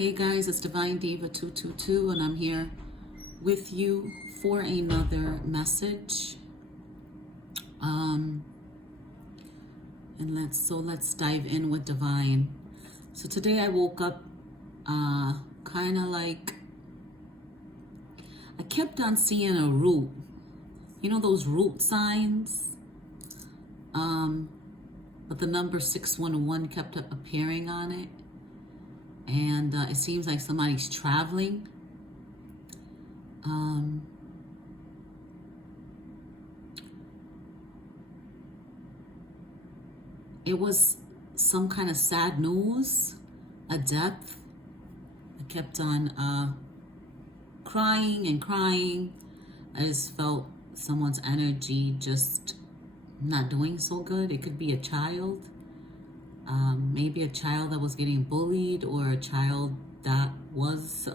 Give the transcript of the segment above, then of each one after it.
Hey guys, it's Divine Diva 222 and I'm here with you for another message. And let's dive in with Divine. So today I woke up kind of like I kept on seeing a root. You know those root signs? But the number 611 kept up appearing on it. And it seems like somebody's traveling. It was some kind of sad news, a death. I kept on crying and crying. I just felt someone's energy just not doing so good. It could be a child. Maybe a child that was getting bullied, or a child that was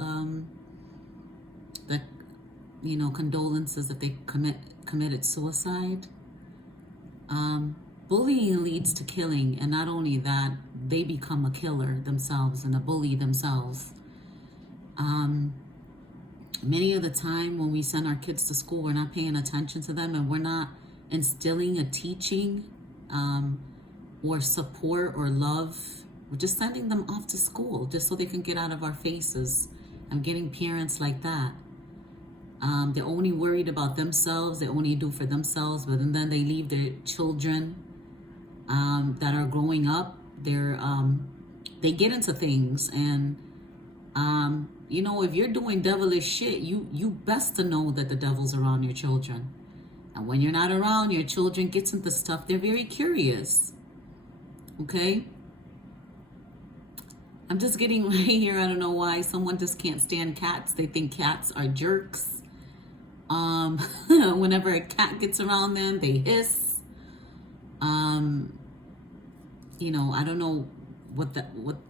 condolences if they committed suicide. Bullying leads to killing, and not only that, they become a killer themselves and a bully themselves. Many of the time when we send our kids to school, we're not paying attention to them, and we're not instilling a teaching or support or love. We're just sending them off to school just so they can get out of our faces. I'm getting parents like that. They're only worried about themselves. They only do for themselves, but then they leave their children that are growing up. They get into things, and if you're doing devilish shit, you best to know that the devil's around your children. And when you're not around, your children gets into stuff. They're very curious. Okay? I'm just getting right here. I don't know why someone just can't stand cats. They think cats are jerks. Whenever a cat gets around them, they hiss. I don't know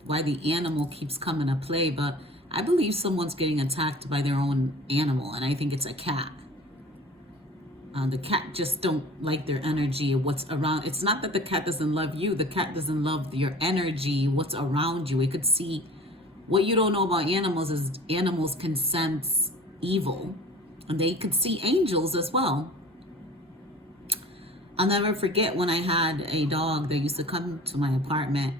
why the animal keeps coming to play, but I believe someone's getting attacked by their own animal, and I think it's a cat. The cat just don't like their energy, what's around. It's not that the cat doesn't love you. The cat doesn't love your energy, what's around you. It could see. What you don't know about animals is animals can sense evil, and they could see angels as well. I'll never forget when I had a dog that used to come to my apartment.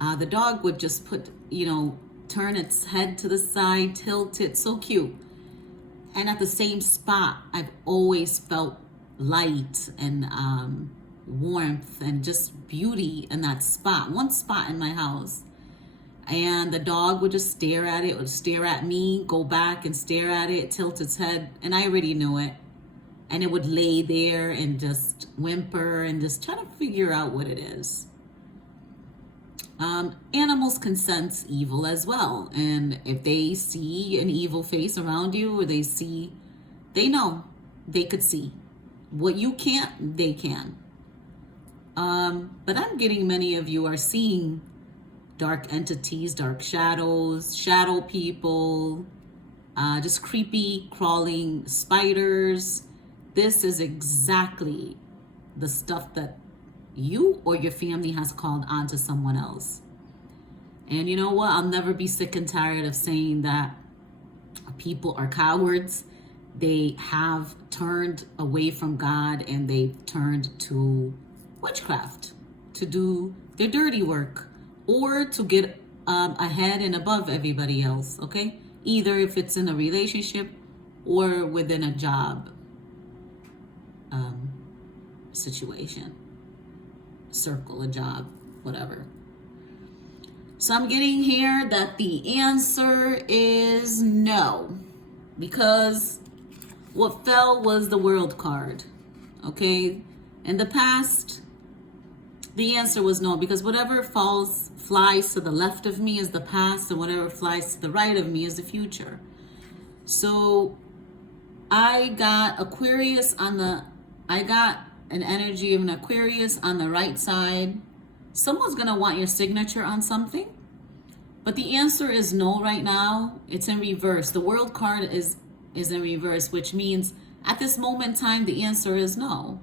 The dog would just turn its head to the side, tilt it, so cute. And at the same spot, I've always felt light and warmth and just beauty in that spot. One spot in my house. And the dog would just stare at it, would stare at me, go back and stare at it, tilt its head. And I already knew it. And it would lay there and just whimper and just try to figure out what it is. Animals can sense evil as well, and if they see an evil face around you, or they know, they could see what you can't, they can. But I'm getting many of you are seeing dark entities, dark shadows, shadow people, just creepy crawling spiders. This is exactly the stuff that you or your family has called on to someone else. And you know what? I'll never be sick and tired of saying that people are cowards. They have turned away from God, and they've turned to witchcraft to do their dirty work, or to get ahead and above everybody else, okay? Either if it's in a relationship or within a job situation. Circle, a job, whatever. So I'm getting here that the answer is no, because what fell was the World card. Okay, in the past, the answer was no, because whatever flies to the left of me is the past, and whatever flies to the right of me is the future. So I got Aquarius I got an energy of an Aquarius on the right side. Someone's going to want your signature on something, but the answer is no right now. It's in reverse. The World card is in reverse, which means at this moment in time, the answer is no.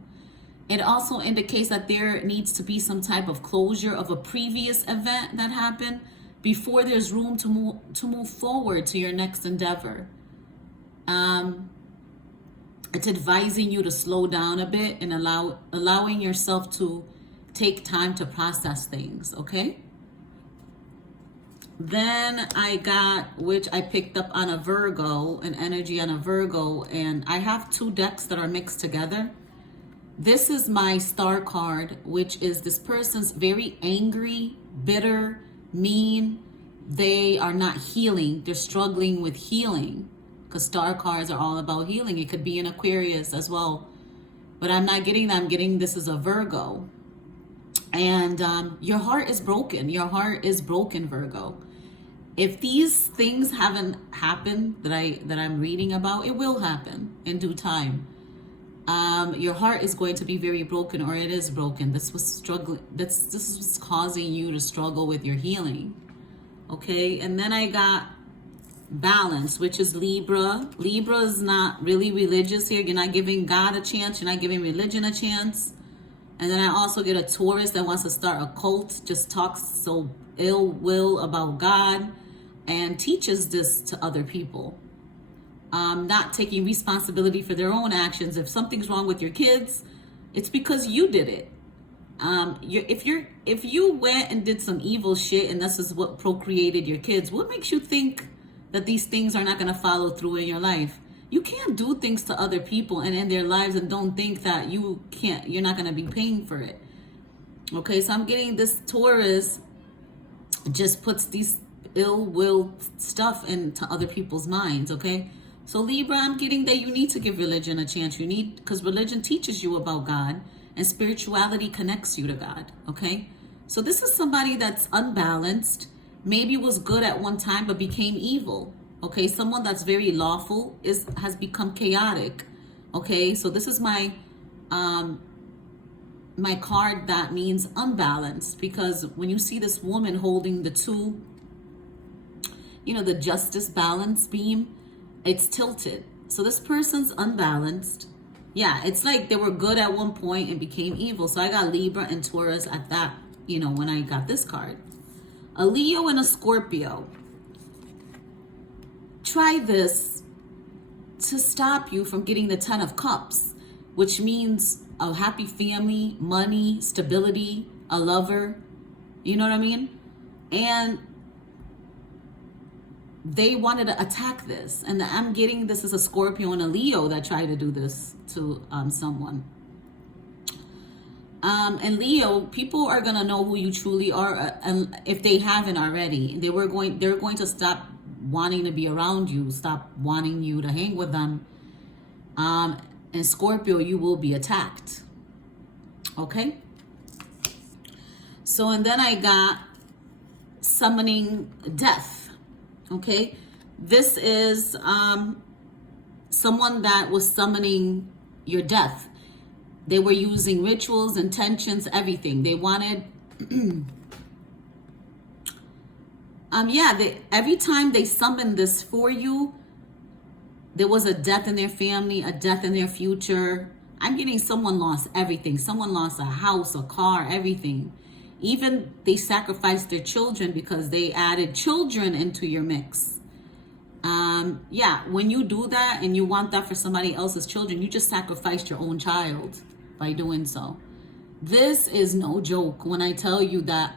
It also indicates that there needs to be some type of closure of a previous event that happened. before there's room to move forward to your next endeavor. It's advising you to slow down a bit and allowing yourself to take time to process things, okay? Then I got, which I picked up on a Virgo, an energy on a Virgo, and I have 2 decks that are mixed together. This is my star card, which is this person's very angry, bitter, mean. They are not healing. They're struggling with healing, because star cards are all about healing. It could be an Aquarius as well. But I'm not getting that. I'm getting this is a Virgo. And your heart is broken. Your heart is broken, Virgo. If these things haven't happened that I'm reading about, it will happen in due time. Your heart is going to be very broken, or it is broken. This was causing you to struggle with your healing. Okay, and then I got balance, which is Libra. Libra is not really religious here. You're not giving God a chance. You're not giving religion a chance. And then I also get a Taurus that wants to start a cult, just talks so ill will about God and teaches this to other people. Not taking responsibility for their own actions. If something's wrong with your kids, it's because you did it. If you went and did some evil shit and this is what procreated your kids, what makes you think that these things are not going to follow through in your life? You can't do things to other people and in their lives and don't think that you're not going to be paying for it. Okay, so I'm getting this Taurus just puts these ill will stuff into other people's minds, okay? So Libra, I'm getting that you need to give religion a chance. Because religion teaches you about God and spirituality connects you to God, okay? So this is somebody that's unbalanced, maybe was good at one time but became evil, okay? Someone that's very lawful has become chaotic, okay? So this is my card that means unbalanced, because when you see this woman holding the 2, the justice balance beam, it's tilted. So this person's unbalanced. Yeah, it's like they were good at one point and became evil. So I got Libra and Taurus at that, when I got this card. A Leo and a Scorpio. Try this to stop you from getting the 10 of Cups, which means a happy family, money, stability, a lover. You know what I mean? And they wanted to attack this. And I'm getting this is a Scorpio and a Leo that tried to do this to someone. And Leo, people are going to know who you truly are. And if they haven't already, they're going to stop wanting to be around you, stop wanting you to hang with them. And Scorpio, you will be attacked. Okay? So, and then I got summoning death. Okay, this is someone that was summoning your death. They were using rituals, intentions, everything. They wanted, every time they summoned this for you, there was a death in their family, a death in their future. I'm getting someone lost everything. Someone lost a house, a car, everything. Even they sacrificed their children because they added children into your mix. When you do that and you want that for somebody else's children, you just sacrificed your own child by doing so. This is no joke when I tell you that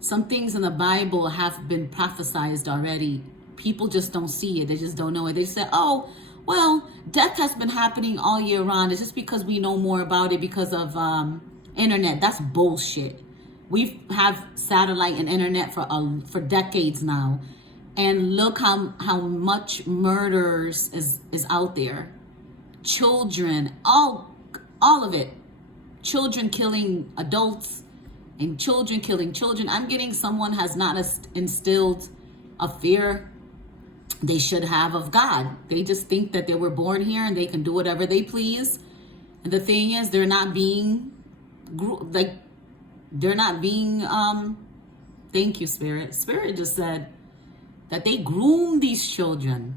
some things in the Bible have been prophesized already. People just don't see it. They just don't know it. They say, oh, well, death has been happening all year round. It's just because we know more about it because of internet. That's bullshit. We have satellite and internet for decades now, and look how much murders is out there. Children, all of it. Children killing adults and children killing children. I'm getting someone has not instilled a fear they should have of God. They just think that they were born here and they can do whatever they please. And the thing is, they're not being thank you, Spirit just said that they groom these children.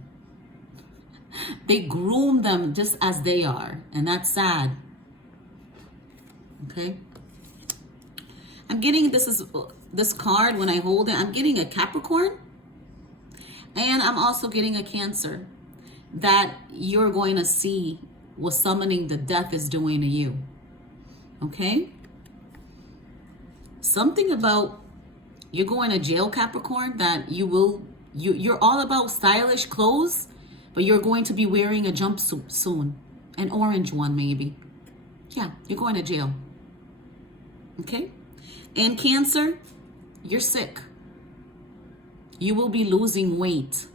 They groom them just as they are, and that's sad. Okay, I'm getting this is this card, when I hold it, I'm getting a Capricorn, and I'm also getting a Cancer, that you're going to see what summoning the death is doing to you. Okay? Something about you're going to jail, Capricorn, that you're all about stylish clothes, but you're going to be wearing a jumpsuit soon. An orange one, maybe. Yeah, you're going to jail. Okay? And Cancer, you're sick. You will be losing weight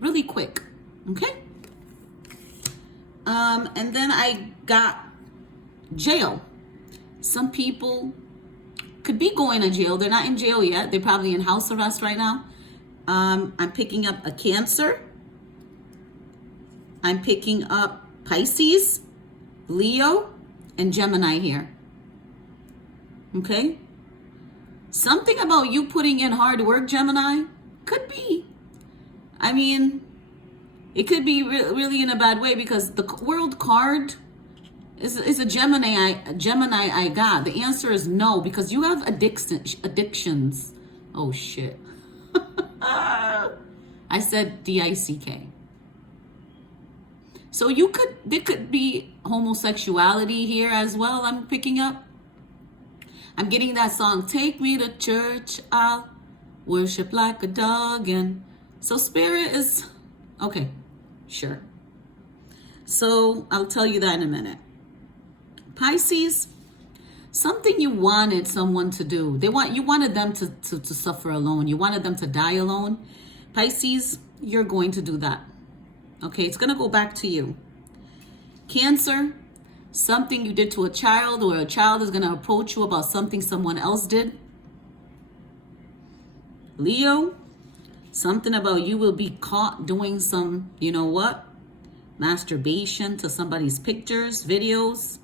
really quick. Okay? And then I got jail. Some people could be going to jail. They're not in jail yet. They're probably in house arrest right now. I'm picking up a Cancer. I'm picking up Pisces, Leo, and Gemini here. Okay? Something about you putting in hard work, Gemini, could be. I mean, it could be really in a bad way, because the world card is a Gemini I got. The answer is no, because you have addictions. Oh, shit. I said D-I-C-K. So there could be homosexuality here as well, I'm picking up. I'm getting that song, Take Me to Church, I'll worship like a dog. And so spirit is, okay, sure. So I'll tell you that in a minute. Pisces, something you wanted someone to do. You wanted them to suffer alone. You wanted them to die alone. Pisces, you're going to do that. Okay, it's going to go back to you. Cancer, something you did to a child, or a child is going to approach you about something someone else did. Leo, something about you will be caught doing some, you know what? Masturbation to somebody's pictures, videos.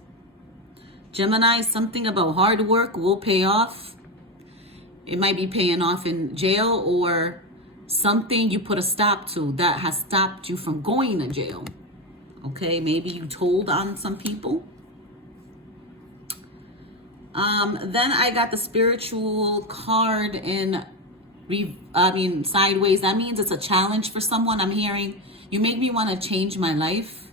Gemini, something about hard work will pay off. It might be paying off in jail, or something you put a stop to that has stopped you from going to jail. Okay, maybe you told on some people. Then I got the spiritual card in sideways. That means it's a challenge for someone. I'm hearing, you make me want to change my life.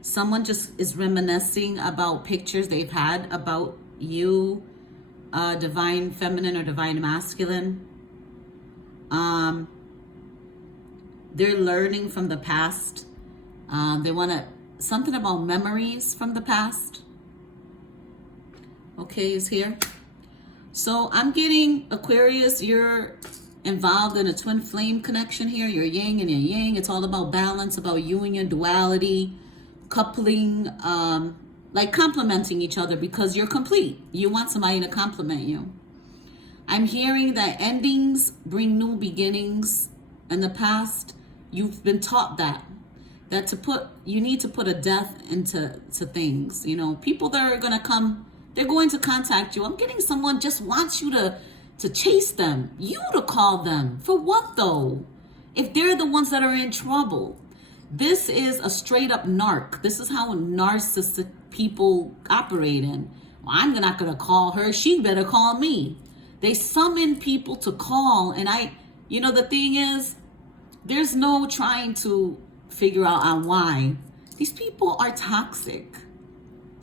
Someone just is reminiscing about pictures they've had about you, divine feminine or divine masculine. They're learning from the past. They want something about memories from the past. Okay, is here. So I'm getting Aquarius, you're involved in a twin flame connection here. You're yin and you're yang. It's all about balance, about union, duality, coupling, like complementing each other, because you're complete. You want somebody to compliment you. I'm hearing that endings bring new beginnings. In the past, you've been taught that you need to put a death into things. You know, people that are going to come, they're going to contact you. I'm getting someone just wants you to chase them, you to call them. For what though? If they're the ones that are in trouble. This is a straight up narc. This is how narcissistic people operate in. Well, I'm not going to call her. She better call me. They summon people to call. And the thing is, there's no trying to figure out on why. These people are toxic.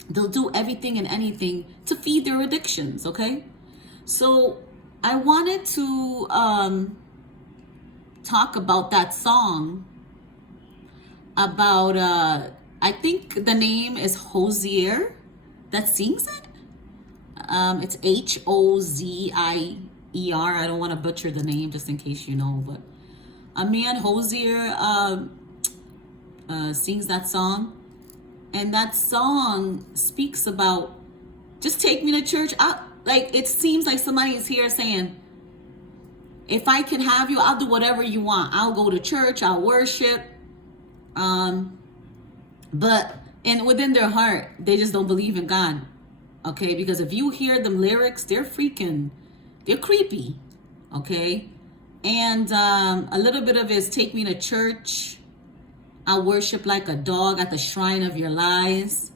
They'll do everything and anything to feed their addictions, okay? So I wanted to talk about that song about, I think the name is Hozier that sings it. It's Hozier. I don't want to butcher the name just in case you know, but a man, Hozier, sings that song. And that song speaks about, just take me to church. It seems like somebody is here saying, if I can have you, I'll do whatever you want. I'll go to church, I'll worship. But within their heart, they just don't believe in God. Okay, because if you hear them lyrics, they're creepy. Okay. And a little bit of it is take me to church. I'll worship like a dog at the shrine of your lies.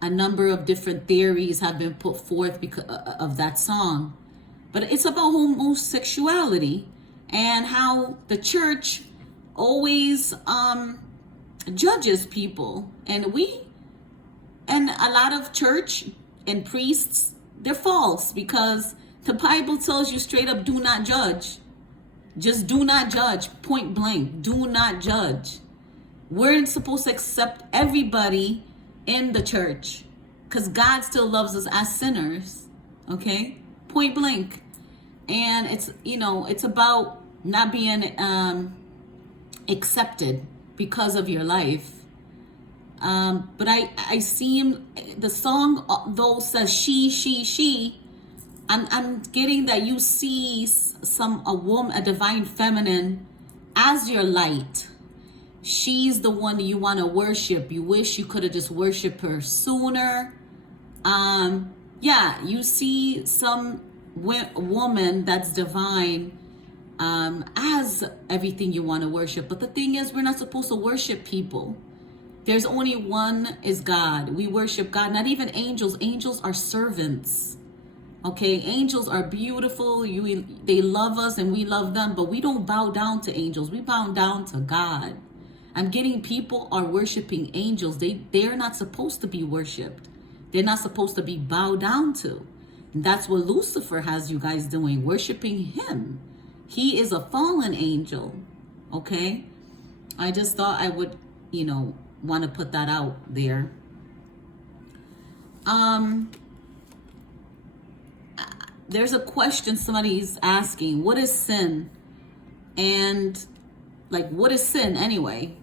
A number of different theories have been put forth because of that song. But it's about homosexuality and how the church always judges people. And a lot of church and priests, they're false, because the Bible tells you straight up, do not judge. Just do not judge, point blank. Do not judge. We're supposed to accept everybody in the church because God still loves us as sinners. Okay? Point blank. And it's about not being accepted because of your life. But I see the song though says she. I'm getting that you see a woman, a divine feminine, as your light. She's the one that you want to worship. You wish you could have just worshiped her sooner. You see some woman that's divine as everything you want to worship. But the thing is, we're not supposed to worship people. There's only one is God. We worship God, not even angels. Angels are servants. Okay, angels are beautiful. They love us and we love them, but we don't bow down to angels. We bow down to God. I'm getting people are worshiping angels. They're not supposed to be worshipped. They're not supposed to be bowed down to. And that's what Lucifer has you guys doing, worshiping him. He is a fallen angel. Okay? I just thought I would, want to put that out there. There's a question somebody's asking, what is sin? And what is sin anyway?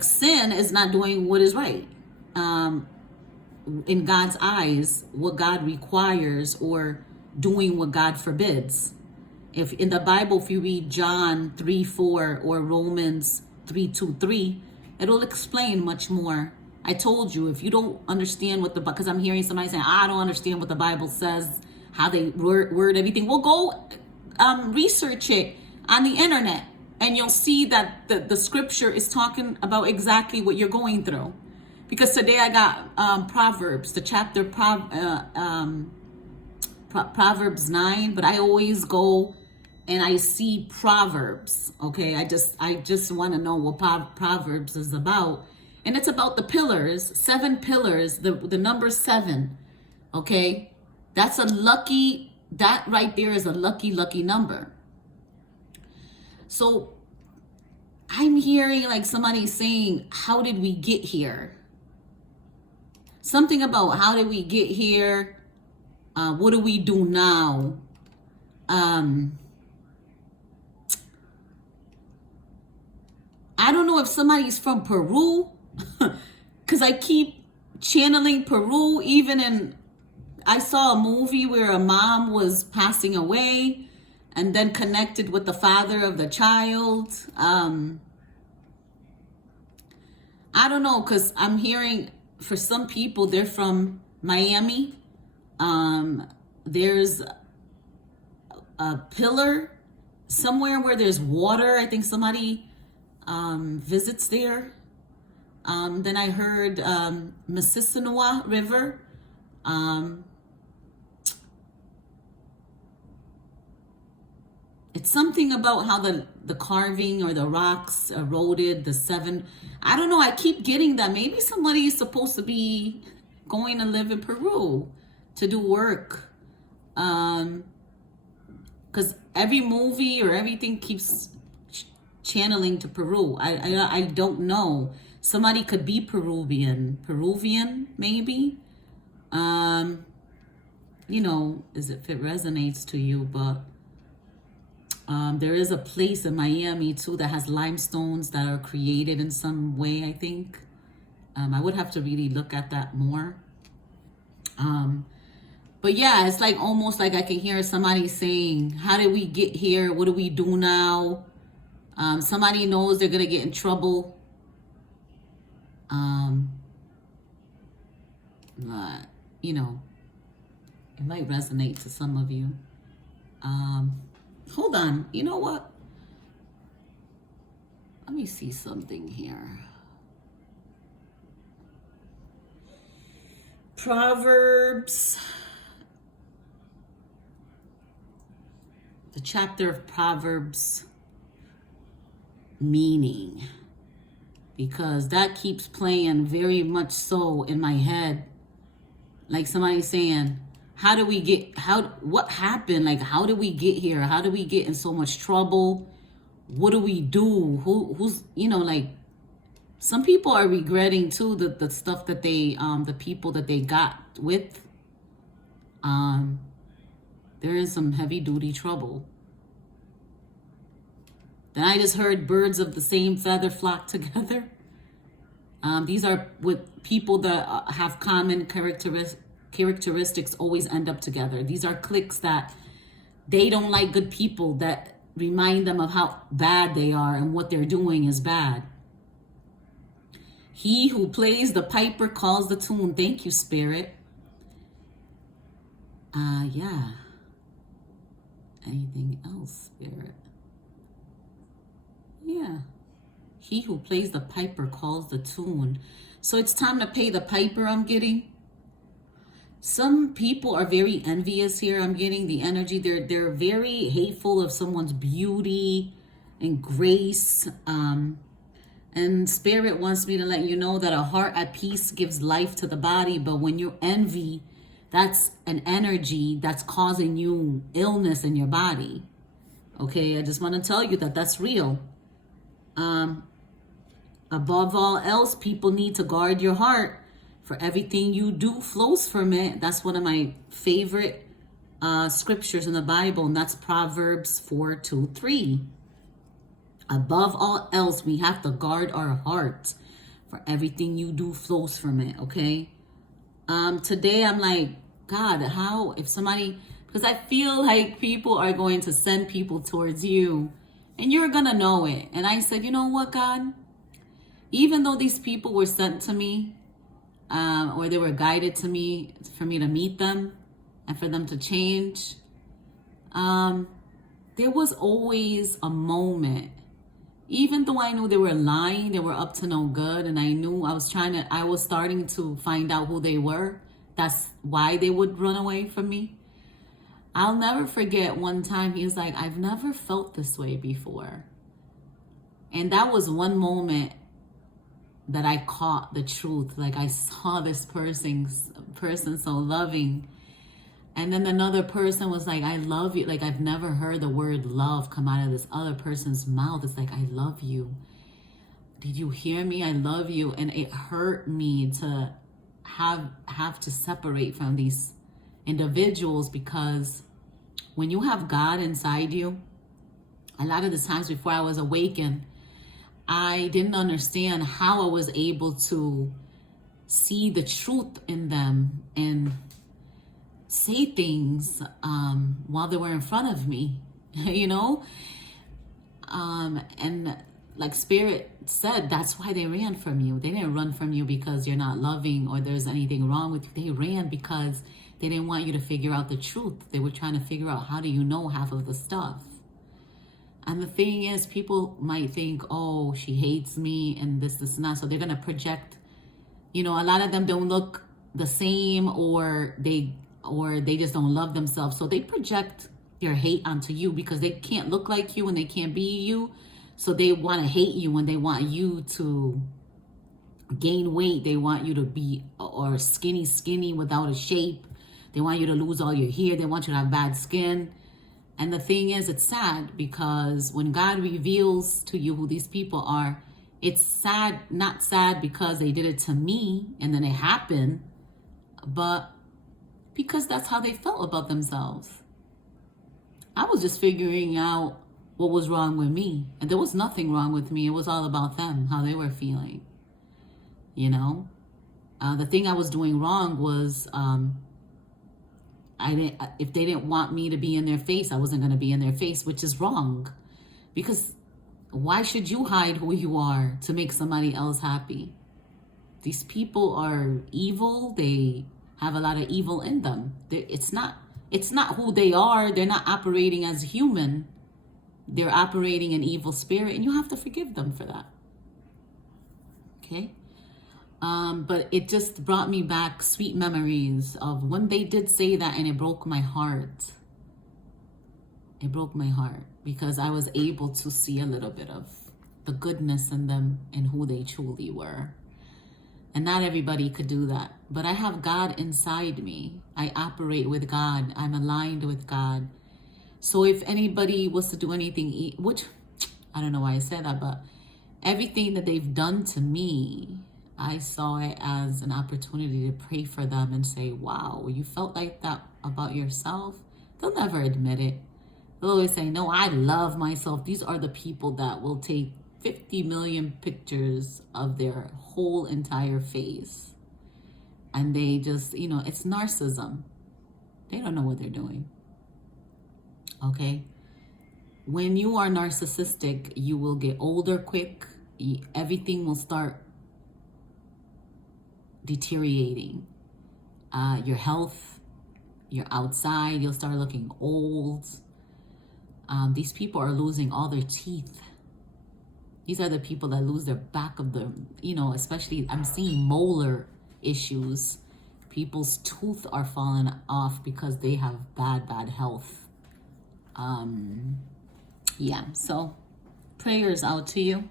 Sin is not doing what is right. In God's eyes, what God requires, or doing what God forbids. If in the Bible, if you read John 3:4 or Romans 3:2-3, it'll explain much more. I told you, if you don't understand because I'm hearing somebody saying, I don't understand what the Bible says, how they word everything. Well, go research it on the internet, and you'll see that the scripture is talking about exactly what you're going through. Because today I got Proverbs, the chapter Proverbs 9, but I always go and I see Proverbs. Okay, I just want to know what Proverbs is about, and it's about the pillars, 7 pillars, the number 7. Okay, that right there is a lucky number. So I'm hearing somebody saying, how did we get here? Something about how did we get here? What do we do now? I don't know if somebody's from Peru, because I keep channeling Peru. I saw a movie where a mom was passing away and then connected with the father of the child. I don't know, because I'm hearing for some people, they're from Miami. There's a pillar somewhere where there's water. I think somebody visits there. Then I heard Mississinawa River. It's something about how the carving or the rocks eroded the 7. I don't know. I keep getting that. Maybe somebody is supposed to be going to live in Peru to do work. Because every movie or everything keeps channeling to Peru. I don't know. Somebody could be Peruvian maybe. If it resonates to you, but there is a place in Miami too that has limestones that are created in some way, I think. I would have to really look at that more. But yeah, it's almost like I can hear somebody saying, how did we get here? What do we do now? Somebody knows they're going to get in trouble. It might resonate to some of you. Hold on. You know what? Let me see something here. Proverbs the chapter of Proverbs meaning, because that keeps playing very much so in my head. Like somebody saying, what happened? Like, how did we get here? How did we get in so much trouble? What do we do? Who's, like, some people are regretting too the stuff that they, the people that they got with. There is some heavy duty trouble. Then I just heard birds of the same feather flock together. These are with people that have common characteristics always end up together. These are cliques that they don't like good people that remind them of how bad they are and what they're doing is bad. He who plays the piper calls the tune. Thank you, Spirit. Yeah. Anything else, Spirit? Yeah. He who plays the piper calls the tune. So it's time to pay the piper, I'm getting. Some people are very envious here. I'm getting the energy. They're very hateful of someone's beauty and grace. And Spirit wants me to let you know that a heart at peace gives life to the body. But when you envy, that's an energy that's causing you illness in your body. Okay, I just want to tell you that that's real. Above all else, people need to guard your heart, for everything you do flows from it. That's one of my favorite scriptures in the Bible, and that's Proverbs 4:2-3. Above all else, we have to guard our heart, for everything you do flows from it. Okay. Today I'm like, God, how, if somebody, because I feel like people are going to send people towards you and you're going to know it. And I said, you know what, God, even though these people were sent to me, or they were guided to me for me to meet them and for them to change, there was always a moment, even though I knew they were lying, they were up to no good, and I knew I was starting to find out who they were. That's why they would run away from me. I'll never forget one time he was like, I've never felt this way before. And that was one moment that I caught the truth. Like, I saw this person so loving. And then another person was like, I love you. Like, I've never heard the word love come out of this other person's mouth. It's like, I love you. Did you hear me? I love you. And it hurt me to have to separate from these individuals, because when you have God inside you, a lot of the times before I was awakened, I didn't understand how I was able to see the truth in them and say things while they were in front of me, and like Spirit said, that's why they ran from you. They didn't run from you because you're not loving or there's anything wrong with you. They ran because they didn't want you to figure out the truth. They were trying to figure out, how do you know half of the stuff? And the thing is, people might think, oh, she hates me and this and that. So they're going to project, a lot of them don't look the same, or they just don't love themselves. So they project their hate onto you because they can't look like you and they can't be you. So they want to hate you, and they want you to gain weight. They want you to be or skinny without a shape. They want you to lose all your hair. They want you to have bad skin. And the thing is, it's sad, because when God reveals to you who these people are, it's sad, not sad because they did it to me and then it happened, but because that's how they felt about themselves. I was just figuring out what was wrong with me. And there was nothing wrong with me. It was all about them, how they were feeling. The thing I was doing wrong was, if they didn't want me to be in their face, I wasn't going to be in their face, which is wrong. Because why should you hide who you are to make somebody else happy? These people are evil. They have a lot of evil in them. It's not who they are. They're not operating as human. They're operating an evil spirit, and you have to forgive them for that. Okay? But it just brought me back sweet memories of when they did say that, and it broke my heart. It broke my heart because I was able to see a little bit of the goodness in them and who they truly were. And not everybody could do that. But I have God inside me. I operate with God. I'm aligned with God. So if anybody was to do anything, which I don't know why I said that, but everything that they've done to me, I saw it as an opportunity to pray for them and say, wow, you felt like that about yourself? They'll never admit it. They'll always say, no, I love myself. These are the people that will take 50 million pictures of their whole entire face. And they just, it's narcissism. They don't know what they're doing. Okay? When you are narcissistic, you will get older quick. Everything will start deteriorating. Your health, your outside, you'll start looking old. These people are losing all their teeth. These are the people that lose their back of the, especially I'm seeing molar issues. People's tooth are falling off because they have bad health. Yeah, so prayers out to you.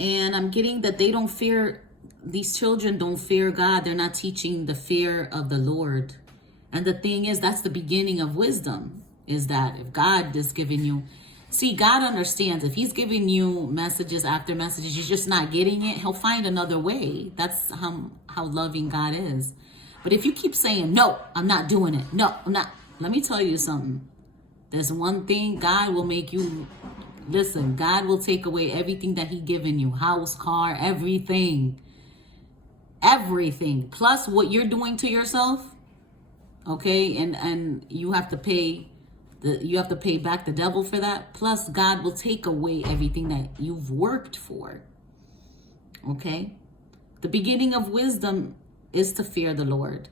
And I'm getting that these children don't fear God. They're not teaching the fear of the Lord. And the thing is, that's the beginning of wisdom, is that if God is giving you, God understands if he's giving you messages after messages, you're just not getting it, he'll find another way. That's how loving God is. But if you keep saying, no, I'm not doing it. No, I'm not. Let me tell you something. There's one thing, God will make you, listen, God will take away everything that he given you. House, car, everything. Everything. Plus what you're doing to yourself. Okay? And you have to pay back the devil for that. Plus, God will take away everything that you've worked for. Okay? The beginning of wisdom is to fear the Lord.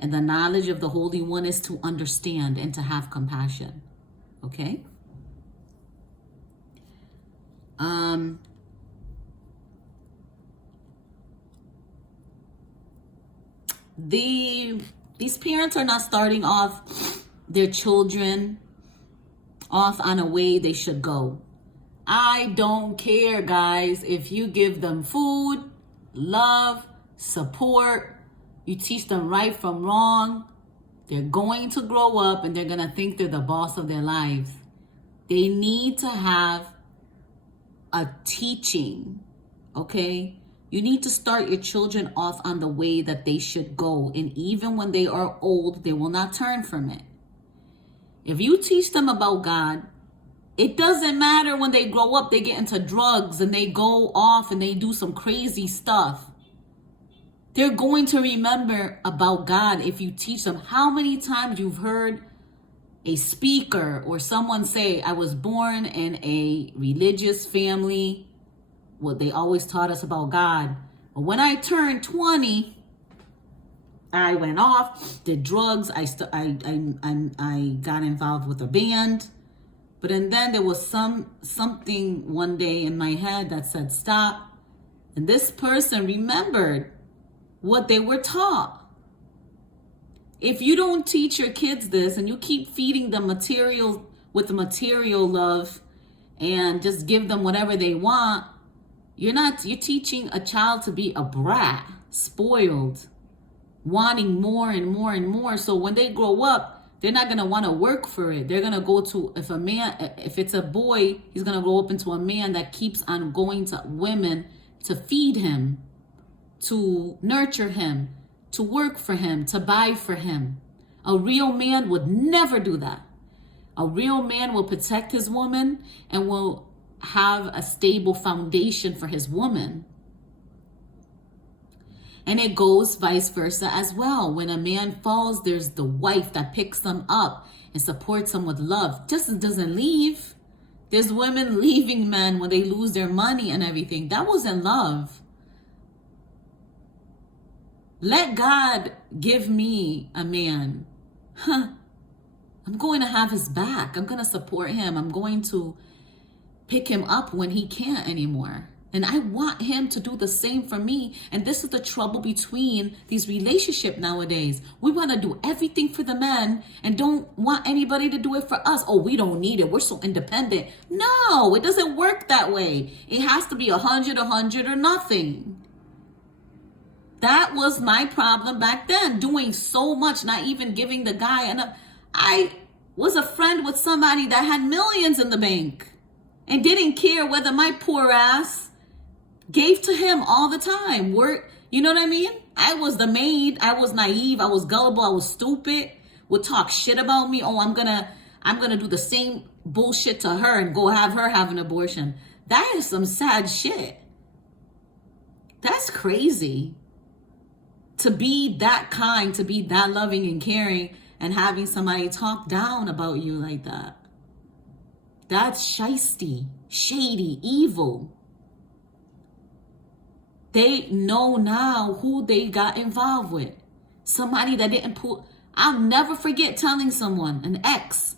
And the knowledge of the Holy One is to understand and to have compassion. Okay? These parents are not starting off their children off on a way they should go. I don't care, guys, if you give them food, love, support, you teach them right from wrong, they're going to grow up and they're going to think they're the boss of their lives. They need to have a teaching, okay? You need to start your children off on the way that they should go. And even when they are old, they will not turn from it. If you teach them about God, it doesn't matter when they grow up, they get into drugs and they go off and they do some crazy stuff. They're going to remember about God if you teach them. How many times you've heard a speaker or someone say, I was born in a religious family. Well, they always taught us about God. But when I turned 20, I went off, did drugs. I got involved with a band. But and then there was something one day in my head that said, stop. And this person remembered what they were taught. If you don't teach your kids this and you keep feeding them material with the material love and just give them whatever they want, you're teaching a child to be a brat, spoiled, wanting more and more and more. So when they grow up, they're not going to want to work for it. They're going to go to, if it's a boy, he's going to grow up into a man that keeps on going to women to feed him, to nurture him, to work for him, to buy for him. A real man would never do that. A real man will protect his woman and will have a stable foundation for his woman. And it goes vice versa as well. When a man falls, there's the wife that picks them up and supports them with love. Just doesn't leave. There's women leaving men when they lose their money and everything. That wasn't love. Let God give me a man. I'm going to have his back. I'm going to support him. I'm going to pick him up when he can't anymore. And I want him to do the same for me. And this is the trouble between these relationships nowadays. We want to do everything for the men and don't want anybody to do it for us. Oh, we don't need it. We're so independent. No, it doesn't work that way. It has to be 100, 100 or nothing. That was my problem back then. Doing so much, not even giving the guy enough. I was a friend with somebody that had millions in the bank and didn't care whether my poor ass gave to him all the time. You know what I mean? I was the maid. I was naive. I was gullible. I was stupid. Would talk shit about me. Oh, I'm gonna do the same bullshit to her and go have her have an abortion. That is some sad shit. That's crazy. To be that kind, to be that loving and caring, and having somebody talk down about you like that. That's shisty, shady, evil. They know now who they got involved with. Somebody that didn't put... I'll never forget telling someone, an ex,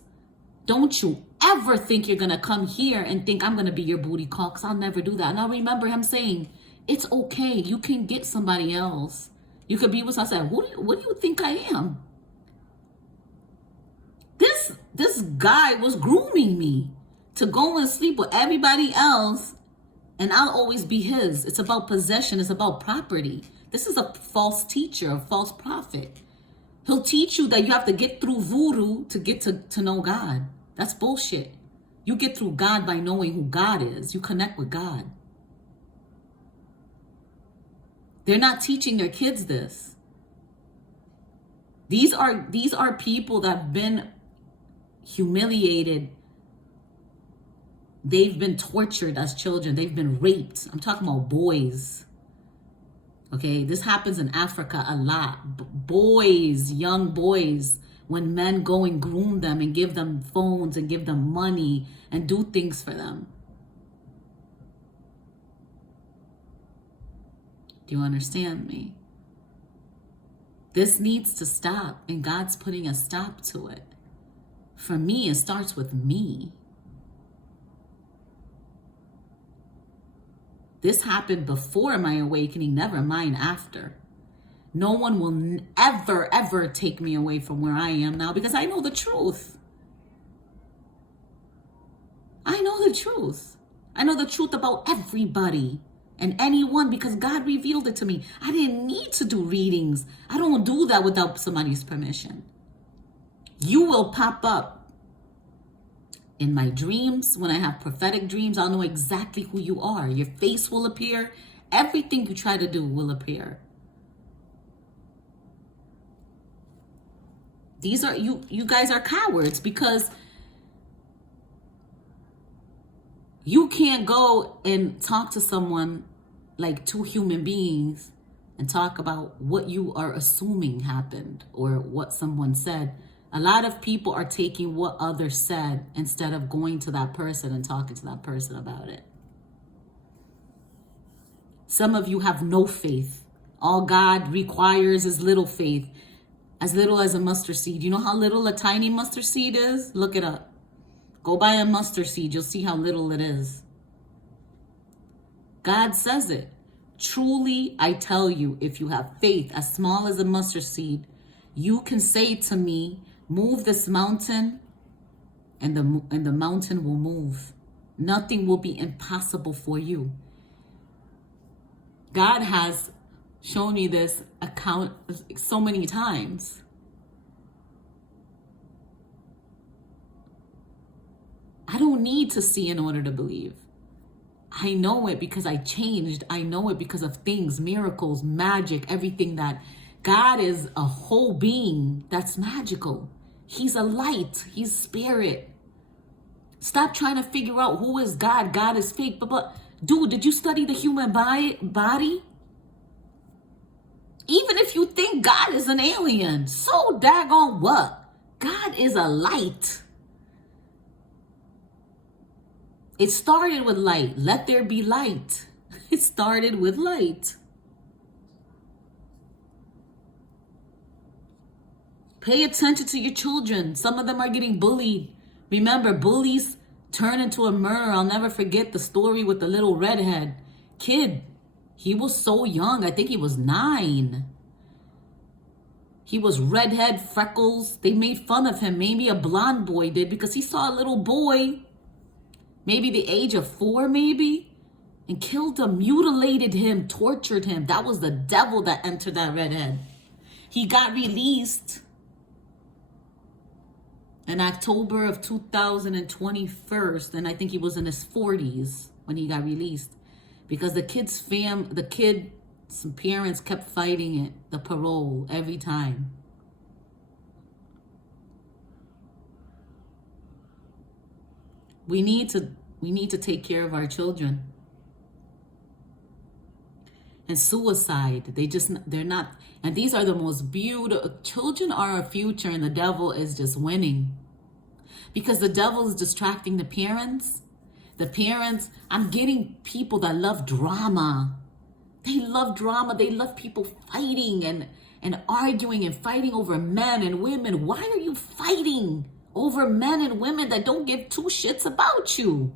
don't you ever think you're going to come here and think I'm going to be your booty call, because I'll never do that. And I remember him saying, it's okay. You can get somebody else. You could be with... I said, what do you think I am? This guy was grooming me to go and sleep with everybody else, and I'll always be his. It's about possession. It's about property. This is a false teacher, a false prophet. He'll teach you that you have to get through voodoo to get to know God. That's bullshit. You get through God by knowing who God is. You connect with God. They're not teaching their kids this. These are people that have been humiliated. They've been tortured as children. They've been raped. I'm talking about boys. Okay, this happens in Africa a lot. Boys, young boys, when men go and groom them and give them phones and give them money and do things for them. Do you understand me? This needs to stop, and God's putting a stop to it. For me, it starts with me. This happened before my awakening, never mind after. No one will ever take me away from where I am now, because I know the truth. I know the truth. I know the truth about everybody and anyone, because God revealed it to me. I didn't need to do readings. I don't do that without somebody's permission. You will pop up in my dreams. When I have prophetic dreams, I'll know exactly who you are. Your face will appear. Everything you try to do will appear. These are you guys are cowards, because you can't go and talk to someone like two human beings and talk about what you are assuming happened or what someone said. A lot of people are taking what others said instead of going to that person and talking to that person about it. Some of you have no faith. All God requires is little faith, as little as a mustard seed. You know how little a tiny mustard seed is? Look it up. Go buy a mustard seed. You'll see how little it is. God says it. Truly, I tell you, if you have faith as small as a mustard seed, you can say to me, move this mountain, and the mountain will move. Nothing will be impossible for you. God has shown me this account so many times. I don't need to see in order to believe. I know it because I changed. I know it because of things, miracles, magic, everything that God is a whole being that's magical. He's a light. He's spirit. Stop trying to figure out who is God. God is fake. But dude, did you study the human body? Even if you think God is an alien, so daggone what? God is a light. It started with light. Let there be light. It started with light. Pay attention to your children. Some of them are getting bullied. Remember, bullies turn into a murderer. I'll never forget the story with the little redhead. kid. He was so young. I think he was 9. He was redhead, freckles. They made fun of him. Maybe a blonde boy did, because he saw a little boy, maybe the age of 4 maybe, and killed him, mutilated him, tortured him. That was the devil that entered that redhead. He got released in October of 2021, and I think he was in his 40s when he got released, because the kid's some parents kept fighting it, the parole, every time. We need to take care of our children. And suicide, they're not, and these are the most beautiful, children are our future, and the devil is just winning. Because the devil is distracting the parents. I'm getting people that love drama. They love drama. They love people fighting and arguing and fighting over men and women. Why are you fighting over men and women that don't give 2 shits about you?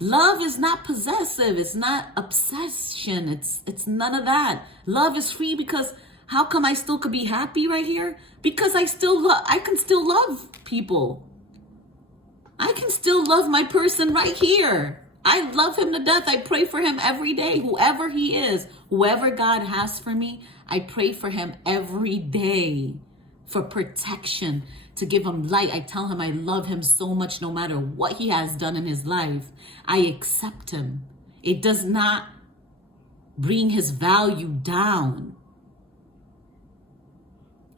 Love is not possessive. It's not obsession. It's none of that. Love is free, because how come I still could be happy right here? Because I can still love people. I can still love my person right here. I love him to death. I pray for him every day. Whoever he is, whoever God has for me, I pray for him every day for protection, to give him light. I tell him I love him so much, no matter what he has done in his life. I accept him. It does not bring his value down.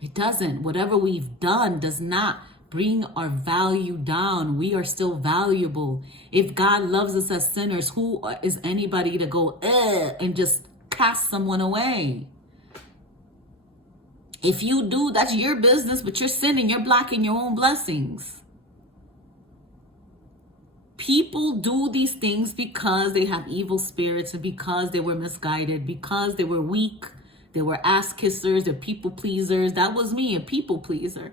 It doesn't. Whatever we've done does not bring our value down. We are still valuable. If God loves us as sinners, who is anybody to go and just cast someone away? If you do, that's your business, but you're sinning. You're blocking your own blessings. People do these things because they have evil spirits, and because they were misguided, because they were weak. They were ass kissers, they're people pleasers. That was me, a people pleaser.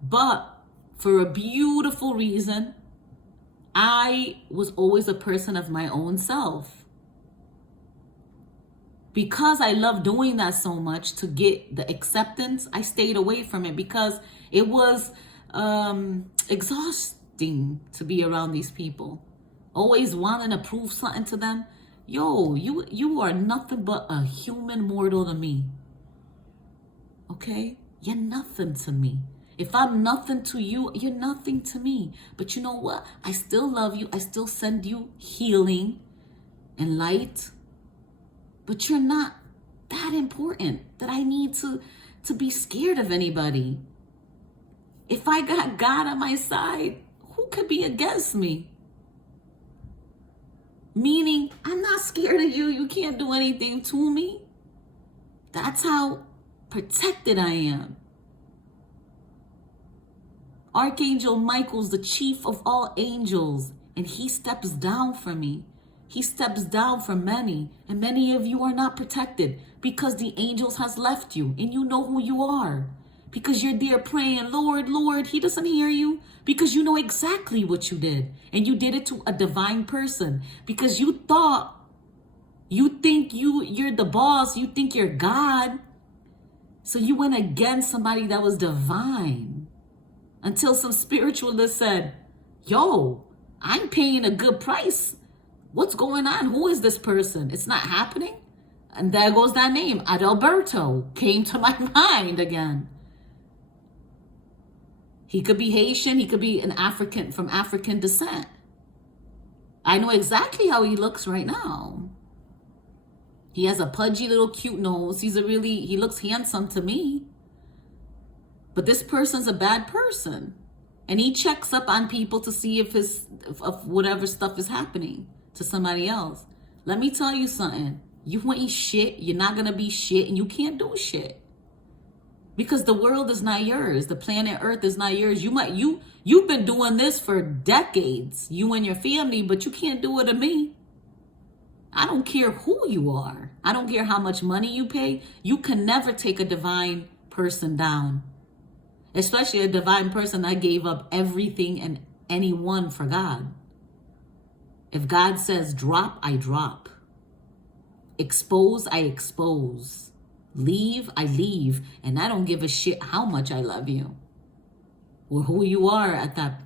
But for a beautiful reason, I was always a person of my own self. Because I love doing that so much to get the acceptance, I stayed away from it, because it was exhausting to be around these people. Always wanting to prove something to them. Yo, you are nothing but a human mortal to me. Okay? You're nothing to me. If I'm nothing to you, you're nothing to me. But you know what? I still love you. I still send you healing and light. But you're not that important that I need to be scared of anybody. If I got God on my side, who could be against me? Meaning, I'm not scared of you. You can't do anything to me. That's how protected I am. Archangel Michael's the chief of all angels, and he steps down for me. He steps down for many, and many of you are not protected because the angels has left you, and you know who you are. Because you're there praying, Lord, Lord, he doesn't hear you because you know exactly what you did. And you did it to a divine person because you think you're the boss, you think you're God. So you went against somebody that was divine until some spiritualist said, yo, I'm paying a good price. What's going on? Who is this person? It's not happening. And there goes that name, Adalberto, came to my mind again. He could be Haitian. He could be an African, from African descent. I know exactly how he looks right now. He has a pudgy little cute nose. He looks handsome to me. But this person's a bad person. And he checks up on people to see if whatever stuff is happening to somebody else. Let me tell you something. You ain't shit. You're not going to be shit. And you can't do shit. Because the world is not yours. The planet Earth is not yours. You've been doing this for decades, you and your family, but you can't do it to me. I don't care who you are. I don't care how much money you pay. You can never take a divine person down. Especially a divine person that gave up everything and anyone for God. If God says drop, I drop. Expose, I expose. Leave, I leave. And I don't give a shit how much I love you or who you are at that,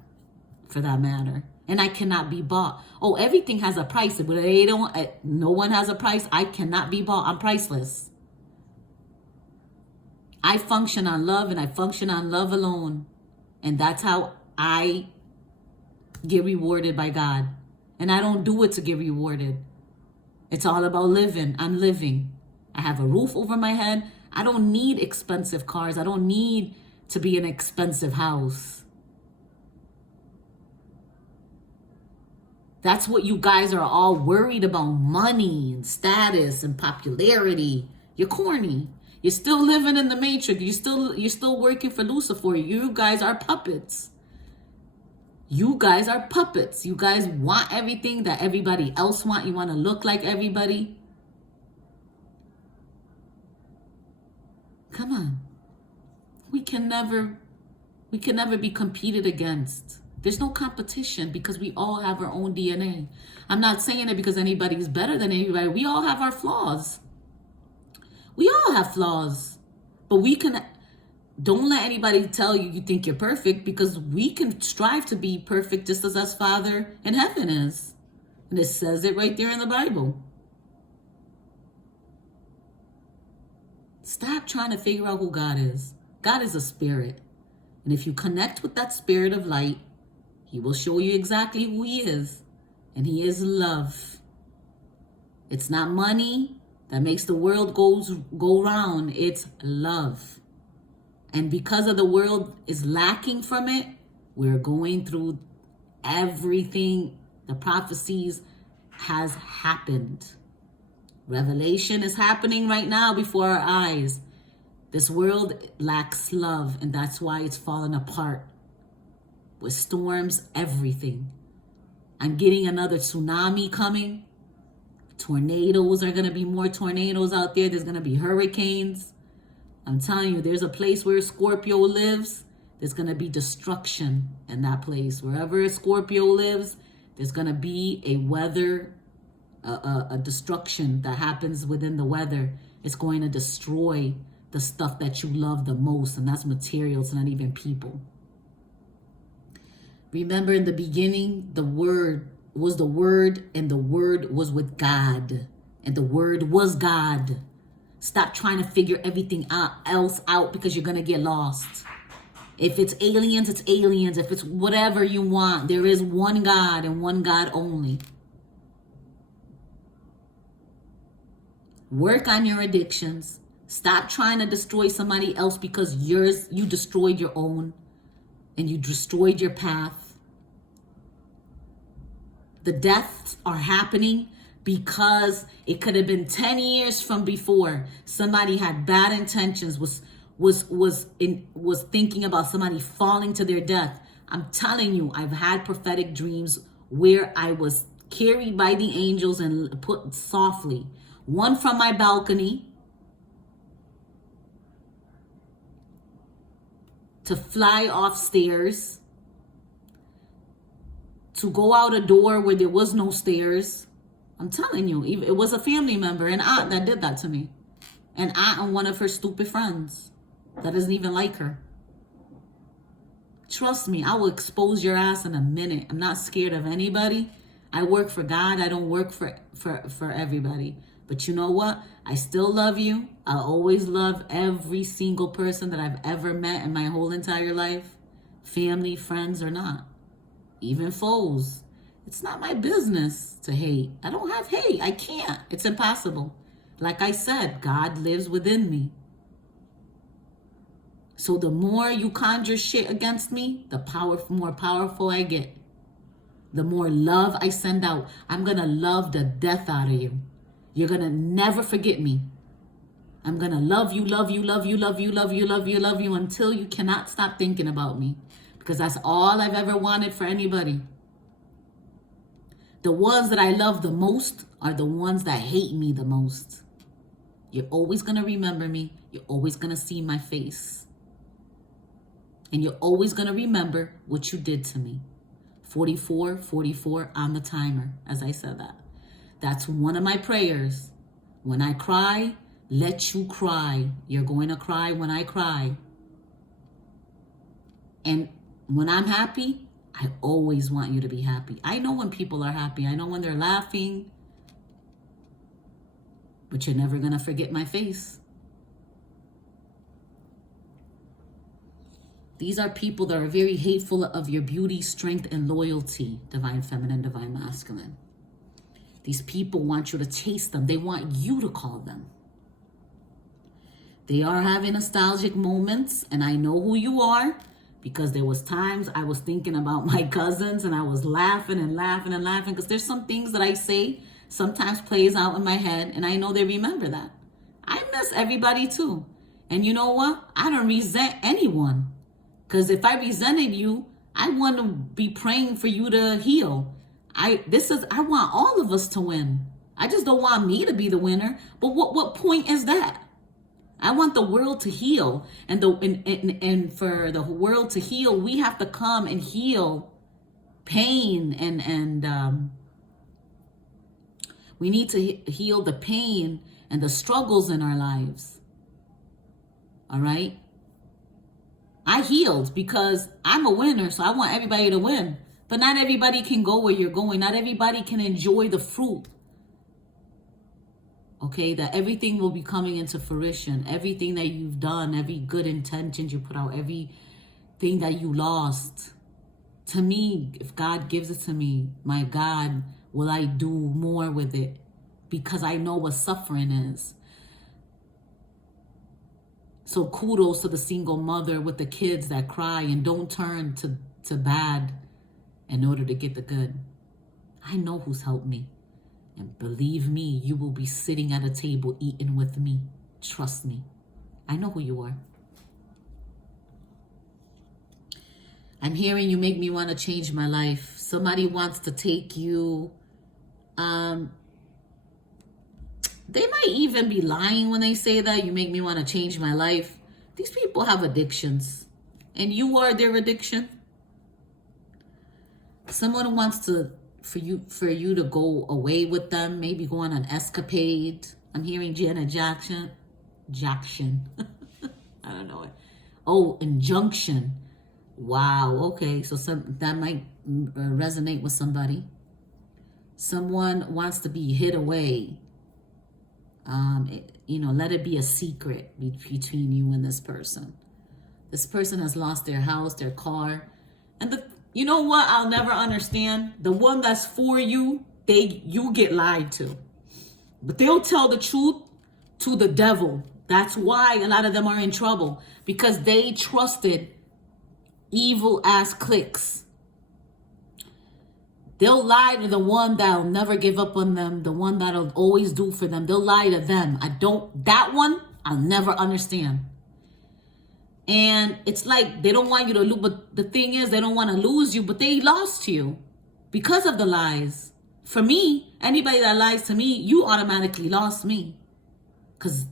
for that matter. And I cannot be bought. Oh, everything has a price, but they don't. No one has a price. I cannot be bought. I'm priceless. I function on love, and I function on love alone. And that's how I get rewarded by God. And I don't do it to get rewarded. It's all about living. I'm living. I have a roof over my head. I don't need expensive cars. I don't need to be in an expensive house. That's what you guys are all worried about, money and status and popularity. You're corny. You're still living in the matrix. You're still working for Lucifer. You guys are puppets. You guys are puppets. You guys want everything that everybody else want. You want to look like everybody. Come on. We can never be competed against. There's no competition because we all have our own DNA. I'm not saying it because anybody's better than anybody. We all have our flaws. We all have flaws. But we can, don't let anybody tell you you think you're perfect, because we can strive to be perfect just as us Father in heaven is. And it says it right there in the Bible. Stop trying to figure out who God is. God is a spirit. And if you connect with that spirit of light, he will show you exactly who he is. And he is love. It's not money that makes the world go round. It's love. And because of the world is lacking from it, we're going through everything. The prophecies has happened. Revelation is happening right now before our eyes. This world lacks love, and that's why it's falling apart. With storms, everything. I'm getting another tsunami coming. Tornadoes are going to be more tornadoes out there. There's going to be hurricanes. I'm telling you, there's a place where Scorpio lives. There's going to be destruction in that place. Wherever Scorpio lives, there's going to be a weather, a destruction that happens within the weather. It's going to destroy the stuff that you love the most, and that's materials, not even people. Remember, in the beginning, the Word was the Word, and the Word was with God, and the Word was God. Stop trying to figure everything else out, because you're going to get lost. If it's aliens, it's aliens. If it's whatever you want, there is one God and one God only. Work on your addictions. Stop trying to destroy somebody else because you destroyed your own, and you destroyed your path. The deaths are happening because it could have been 10 years from before. Somebody had bad intentions, was thinking about somebody falling to their death. I'm telling you, I've had prophetic dreams where I was carried by the angels and put softly. One from my balcony to fly off stairs, to go out a door where there was no stairs. I'm telling you, it was a family member, an aunt, that did that to me. An aunt and one of her stupid friends that doesn't even like her. Trust me, I will expose your ass in a minute. I'm not scared of anybody. I work for God. I don't work for everybody. But you know what? I still love you. I'll always love every single person that I've ever met in my whole entire life. Family, friends, or not. Even foes. It's not my business to hate. I don't have hate. I can't. It's impossible. Like I said, God lives within me. So the more you conjure shit against me, the more powerful I get. The more love I send out. I'm going to love the death out of you. You're going to never forget me. I'm going to love you, love you, love you, love you, love you, love you, love you until you cannot stop thinking about me. Because that's all I've ever wanted for anybody. The ones that I love the most are the ones that hate me the most. You're always going to remember me. You're always going to see my face. And you're always going to remember what you did to me. 44, 44 on the timer, as I said that. That's one of my prayers. When I cry, let you cry. You're going to cry when I cry. And when I'm happy, I always want you to be happy. I know when people are happy. I know when they're laughing. But you're never going to forget my face. These are people that are very hateful of your beauty, strength, and loyalty, divine feminine, divine masculine. These people want you to chase them. They want you to call them. They are having nostalgic moments, and I know who you are because there was times I was thinking about my cousins and I was laughing and laughing and laughing because there's some things that I say sometimes plays out in my head, and I know they remember that. I miss everybody too. And you know what? I don't resent anyone. Because if I resented you, I want to be praying for you to heal. I want all of us to win. I just don't want me to be the winner. But what point is that? I want the world to heal. And for the world to heal, we have to come and heal pain and we need to heal the pain and the struggles in our lives. All right? I healed because I'm a winner, so I want everybody to win. But not everybody can go where you're going. Not everybody can enjoy the fruit. Okay, that everything will be coming into fruition. Everything that you've done, every good intentions you put out, everything that you lost. To me, if God gives it to me, my God, will I do more with it? Because I know what suffering is. So kudos to the single mother with the kids that cry and don't turn to bad in order to get the good. I know who's helped me. And believe me, you will be sitting at a table eating with me. Trust me. I know who you are. I'm hearing you make me want to change my life. Somebody wants to take you. They might even be lying when they say that. You make me want to change my life. These people have addictions. And you are their addiction. Someone wants for you to go away with them. Maybe go on an escapade. I'm hearing Janet Jackson. I don't know it. Oh, injunction. Wow. Okay. So that might resonate with somebody. Someone wants to be hid away. Let it be a secret between you and this person. This person has lost their house, their car. And you know what I'll never understand? The one that's for you, you get lied to. But they'll tell the truth to the devil. That's why a lot of them are in trouble. Because they trusted evil ass cliques. They'll lie to the one that'll never give up on them, the one that'll always do for them. They'll lie to them. That one, I'll never understand. And it's like they don't want you to lose, but the thing is, they don't want to lose you, but they lost you because of the lies. For me, anybody that lies to me, you automatically lost me. Because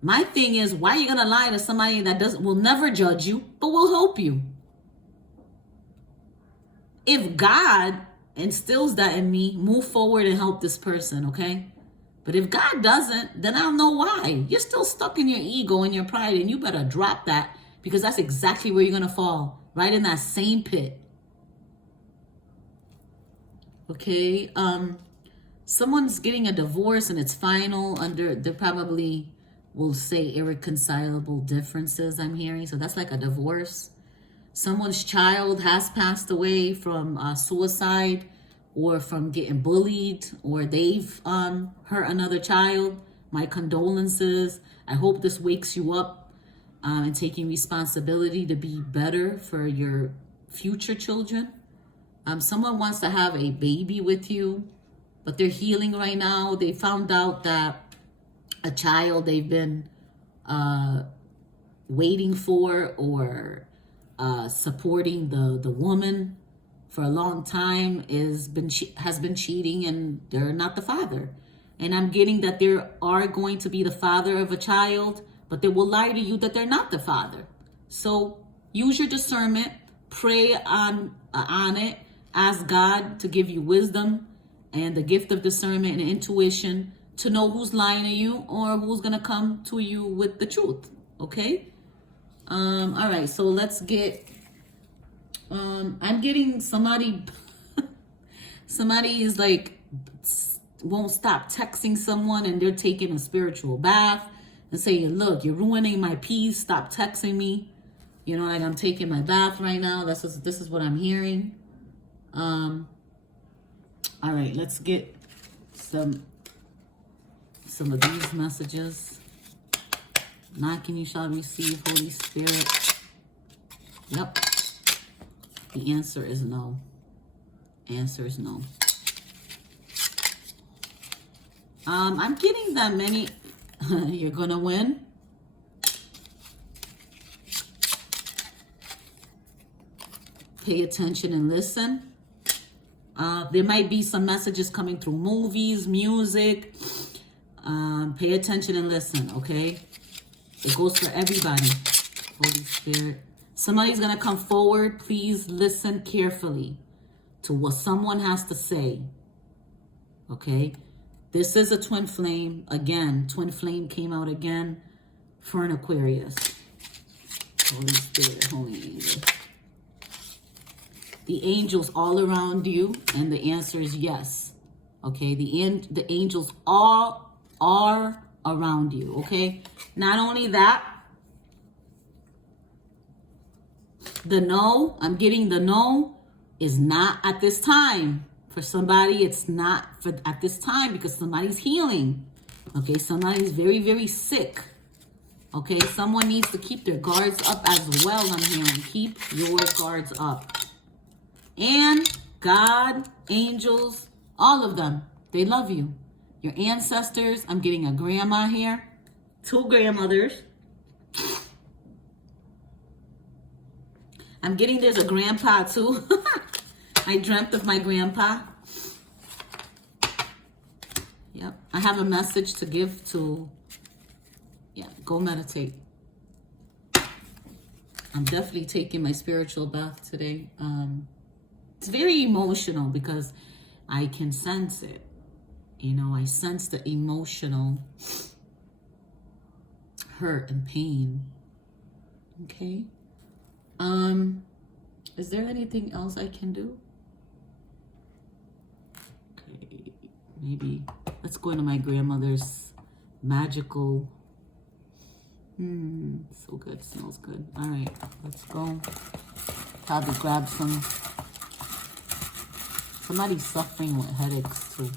my thing is, why are you going to lie to somebody that will never judge you, but will help you? If God instills that in me, move forward and help this person, okay? But if God doesn't, then I don't know why. You're still stuck in your ego and your pride, and you better drop that, because that's exactly where you're going to fall, right in that same pit. Okay, someone's getting a divorce and it's final they probably will say irreconcilable differences, I'm hearing. So that's like a divorce. Someone's child has passed away from suicide or from getting bullied, or they've hurt another child. My condolences. I hope this wakes you up and taking responsibility to be better for your future children. Someone wants to have a baby with you, but they're healing right now. They found out that a child they've been waiting for or supporting the woman for a long time has been cheating, and they're not the father. And I'm getting that they are going to be the father of a child, but they will lie to you that they're not the father. So use your discernment, pray on it, Ask God to give you wisdom and the gift of discernment and intuition to know who's lying to you or who's going to come to you with the truth. Okay? All right, so let's get, I'm getting somebody is like, won't stop texting someone and they're taking a spiritual bath and saying, look, you're ruining my peace. Stop texting me. You know, like I'm taking my bath right now. This is what I'm hearing. All right, let's get some of these messages. Knocking you shall receive, Holy Spirit. Yep. The answer is no. Answer is no. I'm getting that many. You're gonna win. Pay attention and listen. There might be some messages coming through movies, music. Pay attention and listen, okay? It goes for everybody. Holy Spirit. Somebody's going to come forward. Please listen carefully to what someone has to say, okay? This is a twin flame. Again, twin flame came out again for an Aquarius. Holy Spirit, holy angel. The angels all around you, and the answer is yes. Okay, the angels all are around you. Okay, not only that, the no, I'm getting the no is not at this time. For somebody, it's not for at this time because somebody's healing. Okay, somebody's very, very sick. Okay, someone needs to keep their guards up as well. I'm hearing, keep your guards up. And God, angels, all of them, they love you. Your ancestors, I'm getting a grandma here. 2 grandmothers. I'm getting there's a grandpa too. I dreamt of my grandpa. Yep. I have a message to give to, yeah, go meditate. I'm definitely taking my spiritual bath today. It's very emotional because I can sense it. You know, I sense the emotional hurt and pain. Okay. Is there anything else I can do? Okay, maybe let's go into my grandmother's magical. So good, smells good. All right, let's go. Probably grab some. Somebody's suffering with headaches too.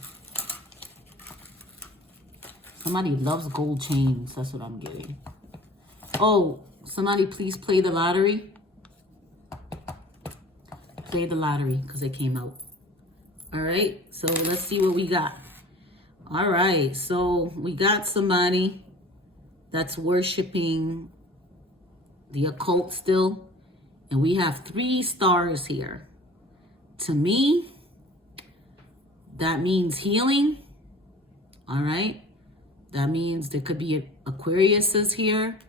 Somebody loves gold chains. That's what I'm getting. Oh, somebody please play the lottery. Play the lottery because it came out. All right, so let's see what we got. All right, so we got somebody that's worshiping the occult still. And we have 3 stars here. To me, that means healing. All right. That means there could be Aquariuses here.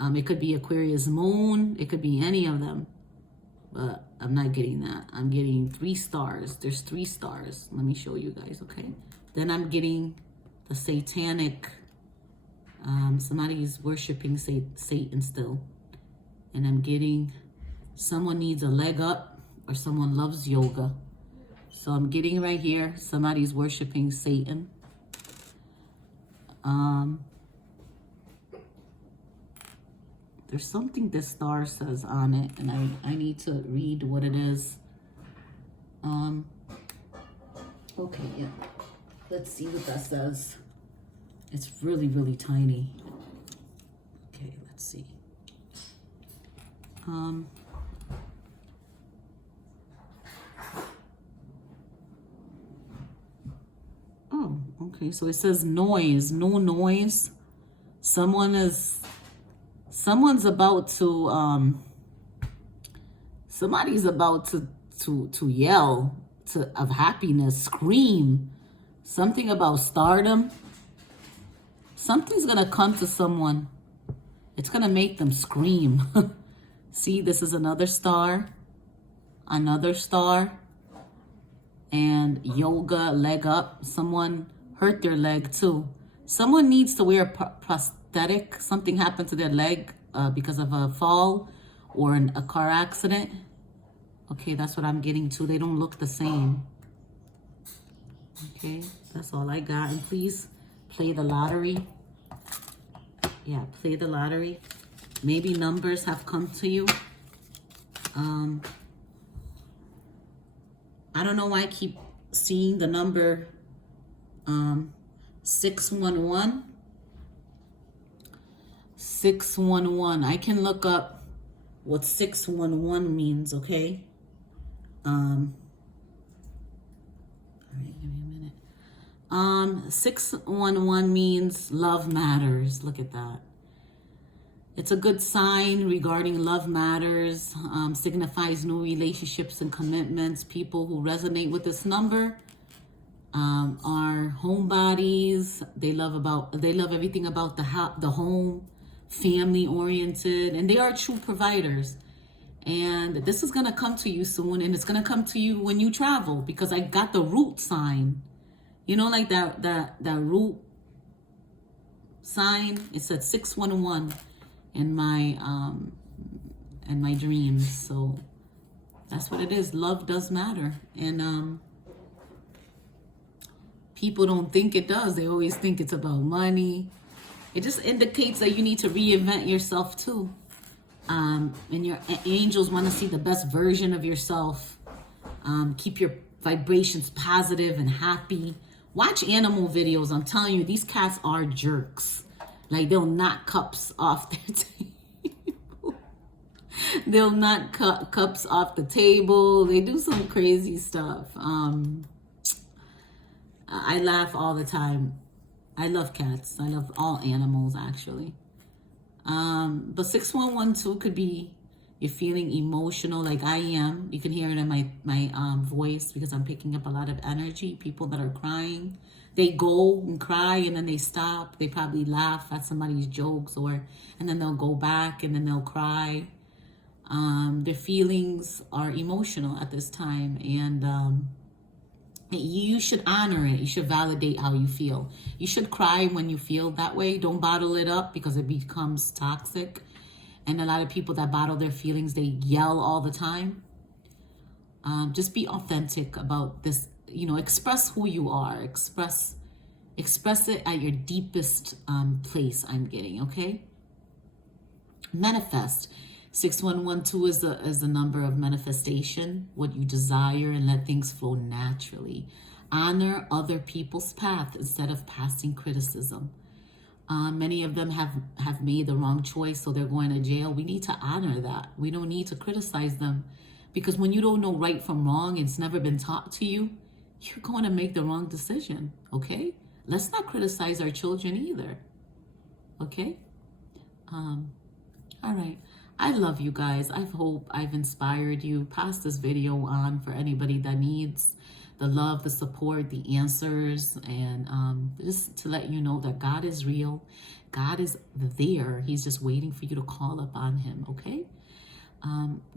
It could be Aquarius moon. It could be any of them. But I'm not getting that. I'm getting 3 stars. There's 3 stars. Let me show you guys, okay? Then I'm getting the satanic. Somebody's worshiping Satan still. And I'm getting someone needs a leg up or someone loves yoga. So I'm getting right here, somebody's worshiping Satan. There's something this star says on it, and I need to read what it is. Okay, yeah. Let's see what that says. It's really, really tiny. Okay, let's see. Oh, okay. So it says noise, no noise. Someone's about to somebody's about to yell of happiness, scream. Something about stardom. Something's gonna come to someone. It's gonna make them scream. See, this is another star. Another star. and yoga, leg up. Someone hurt their leg too. Someone needs to wear a prosthetic. Something happened to their leg because of a fall or a car accident. Okay, that's what I'm getting to. They don't look the same. Okay, that's all I got. And please play the lottery. Yeah, play the lottery. Maybe numbers have come to you. I don't know why I keep seeing the number 611. 611. I can look up what 611 means, okay? All right, give me a minute. 611 means love matters. Look at that. It's a good sign regarding love matters, signifies new relationships and commitments. People who resonate with this number are homebodies. They love everything about the home, family oriented, and they are true providers. And this is gonna come to you soon, and it's gonna come to you when you travel, because I got the root sign. You know, like that root sign. It said 611 in my dreams. So that's what it is. Love does matter, and people don't think it does. They always think it's about money. It just indicates that you need to reinvent yourself too. And your angels want to see the best version of yourself. Keep your vibrations positive and happy. Watch animal videos. I'm telling you, these cats are jerks. Like, they'll knock cups off their table. They'll knock cups off the table. They do some crazy stuff. I laugh all the time. I love cats. I love all animals, actually. But 6112 could be you're feeling emotional like I am. You can hear it in my voice because I'm picking up a lot of energy. People that are crying. They go and cry and then they stop. They probably laugh at somebody's jokes and then they'll go back and then they'll cry. Their feelings are emotional at this time, and you should honor it. You should validate how you feel. You should cry when you feel that way. Don't bottle it up because it becomes toxic. And a lot of people that bottle their feelings, they yell all the time. Just be authentic about this. You know, express who you are. Express it at your deepest place, I'm getting, okay? Manifest. 6112 is the number of manifestation, what you desire, and let things flow naturally. Honor other people's path instead of passing criticism. Many of them have made the wrong choice, so they're going to jail. We need to honor that. We don't need to criticize them, because when you don't know right from wrong, it's never been taught to you, you're going to make the wrong decision, okay? Let's not criticize our children either, okay? All right. I love you guys. I hope I've inspired you. Pass this video on for anybody that needs the love, the support, the answers, and just to let you know that God is real. God is there. He's just waiting for you to call upon him, okay?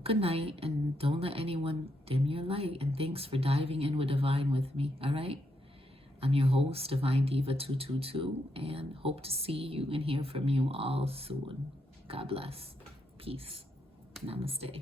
Good night, and don't let anyone dim your light. And thanks for diving in with Divine with me, all right? I'm your host, Divine Diva 222, and hope to see you and hear from you all soon. God bless. Peace. Namaste.